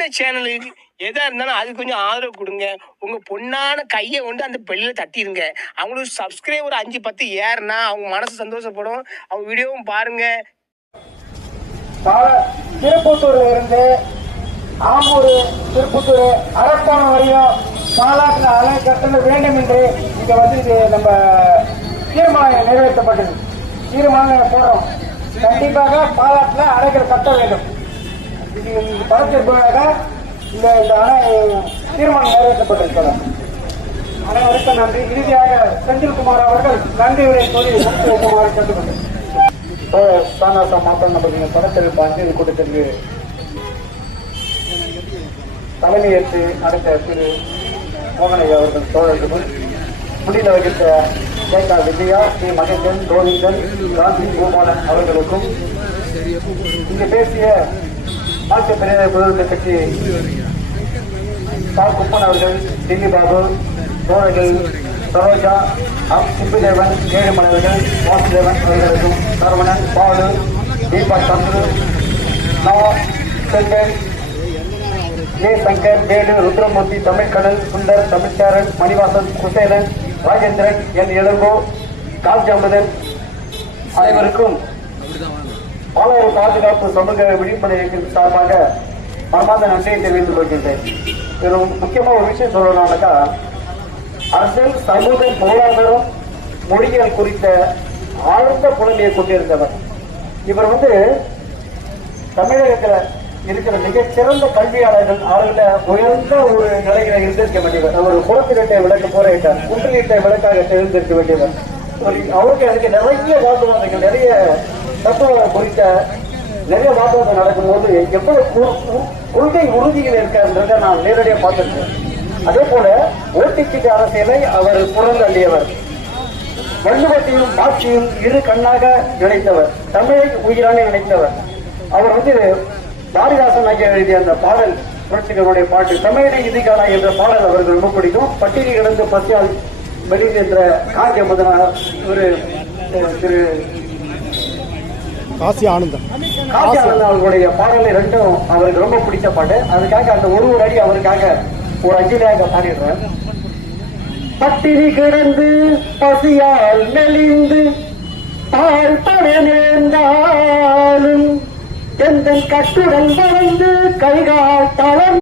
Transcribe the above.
இந்த சேனலுக்கு எதா இருந்தாலும் அது கொஞ்சம் ஆதரவு கொடுங்க. உங்க பொண்ணான கையை கொண்டு அந்த பெல்லில் தட்டிடுங்க. அவங்களுக்கு சப்ஸ்கிரைபர் 5-10 ஏறுனா அவங்க மனசு சந்தோஷப்படும். அவங்க வீடியோவும் பாருங்க. திருப்பத்தூர்ல இருந்து ஆம்பூர், திருப்பத்தூர், அரப்பாணம் வரையும் பாலாற்றில் அணை கட்ட வேண்டும் என்று இங்க இது நம்ம தீர்மானம் நிறைவேற்றப்பட்டது. தீர்மானம் போடுறோம். கண்டிப்பாக பாலாற்றில் அணைகள் கட்ட வேண்டும். இது படத்திற்காக இந்த அணை தீர்மானம் நிறைவேற்றப்பட்டிருக்கிறது. அனைவருக்கும் நன்றி. இறுதியாக செந்தில்குமார் அவர்கள் நன்றி உரை சொல்லி முடித்து வைக்குமாறு கேட்டுக்கொண்டேன். மாற்றம் நம்ம படத்திற்கு அஞ்சலி கூட்டத்திற்கு தலைமையேற்று அடுத்த திரு மோகனையா அவர்கள் தோழர்களும் முடிவில் வகித்த கேகா விஜயா, ஸ்ரீ மகேந்திரன், கோவிந்தன், காந்தி கோபாலன் அவர்களுக்கும் இங்கு பேசிய மாற்று பெரியார் பொதுவுடைய கட்சி குப்பன் அவர்கள், டில்லி பாபு, தோழர்கள் சரோஜா, சிப்புதேவன், ஏழுமலை அவர்கள், வாசுதேவன் அவர்களுக்கும், சரவணன், பாலு, தீபா, சந்துரு, செங்கல், ஏ சங்கர், வேலு, ருத்ரமூர்த்தி, தமிழ்கடல், சுந்தர், தமிழ்ச்சாரன், மணிவாசன், குசேலன், ராஜேந்திரன், என் இளங்கோ, கால்ஜாம்பதன் அனைவருக்கும் பாலாறு பாதுகாப்பு சமூக விழிப்புணர்வு சார்பாக மனமார்ந்த நன்றியை தெரிவித்துக் கொள்கின்றேன். முக்கியமா ஒரு விஷயம் சொல்லணும்னாக்கா, அரசியல், சமூக, பொருளாதாரம், மொழிகள் குறித்த ஆழ்ந்த புலமையை கொண்டிருந்தவர். இவர் தமிழகத்தில் இருக்கிற மிகச்சிறந்த கல்வியாளர்கள் அவர்கள உயர்ந்த ஒரு நிலையில இருந்திருக்க வேண்டியவர். அவர் குளத்திலிட்டை விளக்கு போராட்டார், குன்றிலிட்டை விளக்காக தெரிந்திருக்க வேண்டியவர். அவருக்கு எனக்கு நிறைய வாக்குவாதங்கள், நிறைய தத்துவ குறித்த நிறைய வாக்குவாதம் நடக்கும்போது எவ்வளவு கொள்கை உறுதியில் இருக்காருன்றதை நான் நேரடியாக பார்த்திருக்கேன். அதே போல ஓட்டிச்சீட்டு அரசியலை அவர் புறந்தள்ளியவர். வள்ளுவத்தையும் மாட்சியும் இரு கண்ணாக நினைத்தவர், தமிழை உயிரான நினைத்தவர். அவர் பாரதிதாசன் ஆகிய எழுதிய அந்த பாடல், புரட்சிகளுடைய பாட்டு தமிழை இதிகாரா என்ற பாடல் அவர்கள் ரொம்ப பிடிக்கும். பட்டியலில் கிடந்து பசியால் வெளியில் என்ற காஞ்சி முதனா ஒரு திரு காசி ஆனந்தன் அவர்களுடைய பாடலை ரெண்டும் அவருக்கு ரொம்ப பிடிச்ச பாட்டு. அதுக்காக அந்த ஒரு அடி அவருக்காக ஒரு அஞ்சலியாக பாடிடுறேன். பட்டினி கிடந்து பசியால் மெலிந்து தாழ்பட நேர்ந்தாலும் எந்த கட்டுடன் வளர்ந்து கைகால் தளம்